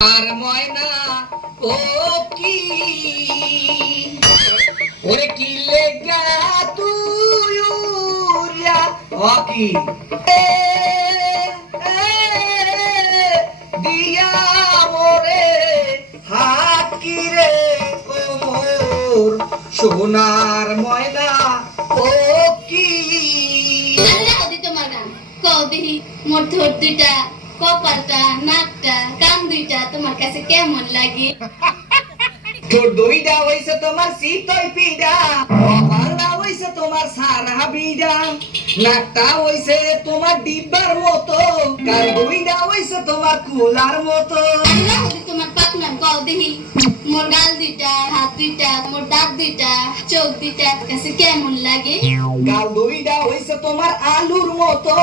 আর ময়না ও কি ওরে কি লেগা তুই উড়িয়া ও কি দিয়া মোরে হাত কি রে মোর সোনার ময়না ও কি তোমার গান কও দেখি মোর ঠোঁট দুইটা কপালটা নাকটা কান দুইটা তোমার কাছে কেমন লাগে? তোর দুইটা হইছে তোমার শীতল পিডা কপালটা হইছে তোমার সারা বিডা নাকটা হইছে তোমার ডিব্বার মতো কান দুইটা হইছে তোমার কুলার মতো তোমার পাকনাম কও দেখি মোর গাল দুইটা হাত দুইটা মোর দাঁত দুইটা চোখ দুইটা কাছে কেমন লাগে? গাল দুইটা হইছে তোমার আলুর মতো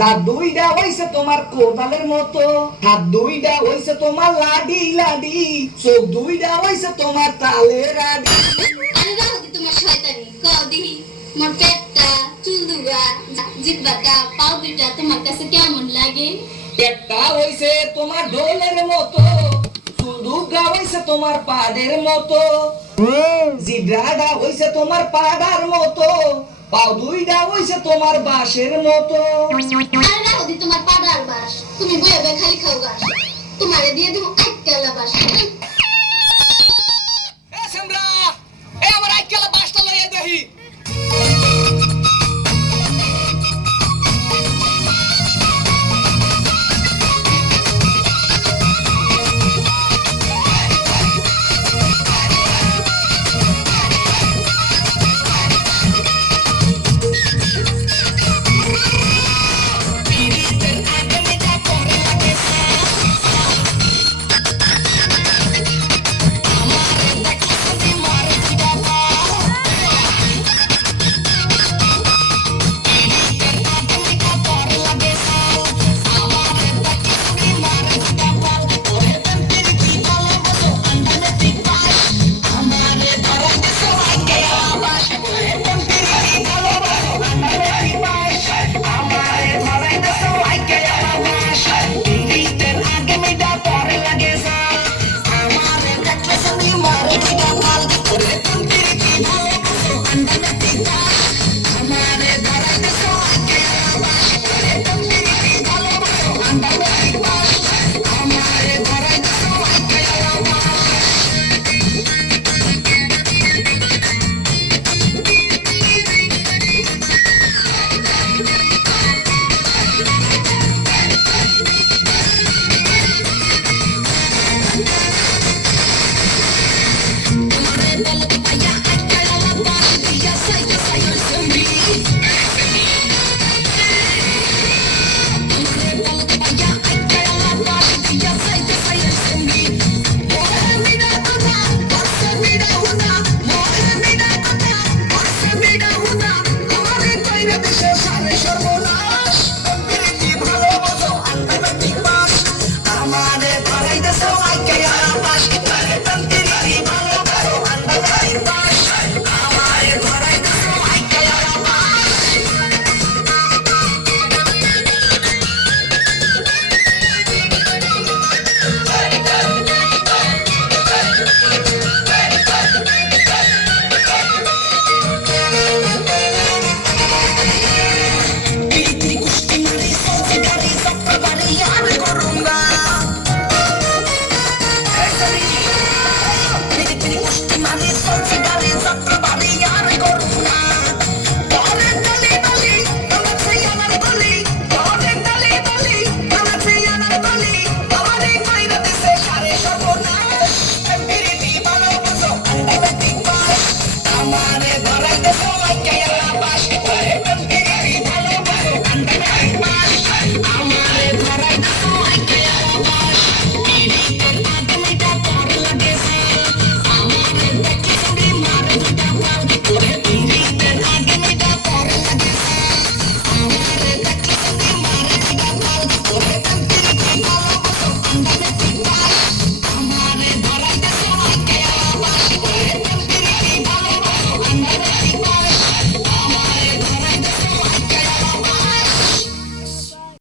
দাঁত দুইটা হইছে তোমার কোদালের মতো হাত দুইটা হইছে তোমার লাডি লাডি চোখ দুইটা হইছে তোমার তালের আডি আরে রাহুদি তোমার শয়তানি কও দেখি মোর পেটটা চুল দুগা জিহ্বাটা পাও দুইটা তোমার কাছে কেমন লাগে? পেটটা হইছে তোমার ঢোলের মতো চুলদুগা হইছে তোমার পাড়ের মতো জিব্রাটা হইছে তোমার পাড়ার মতো পাও দুইটা হইছে তোমার বাঁশের মতো আরে রাহুদি তোমার পাড়ার বাস তুমি বয়ে বয়ে খালি খাও গাছ তোমারে দিয়ে দেবো আইকালা বাস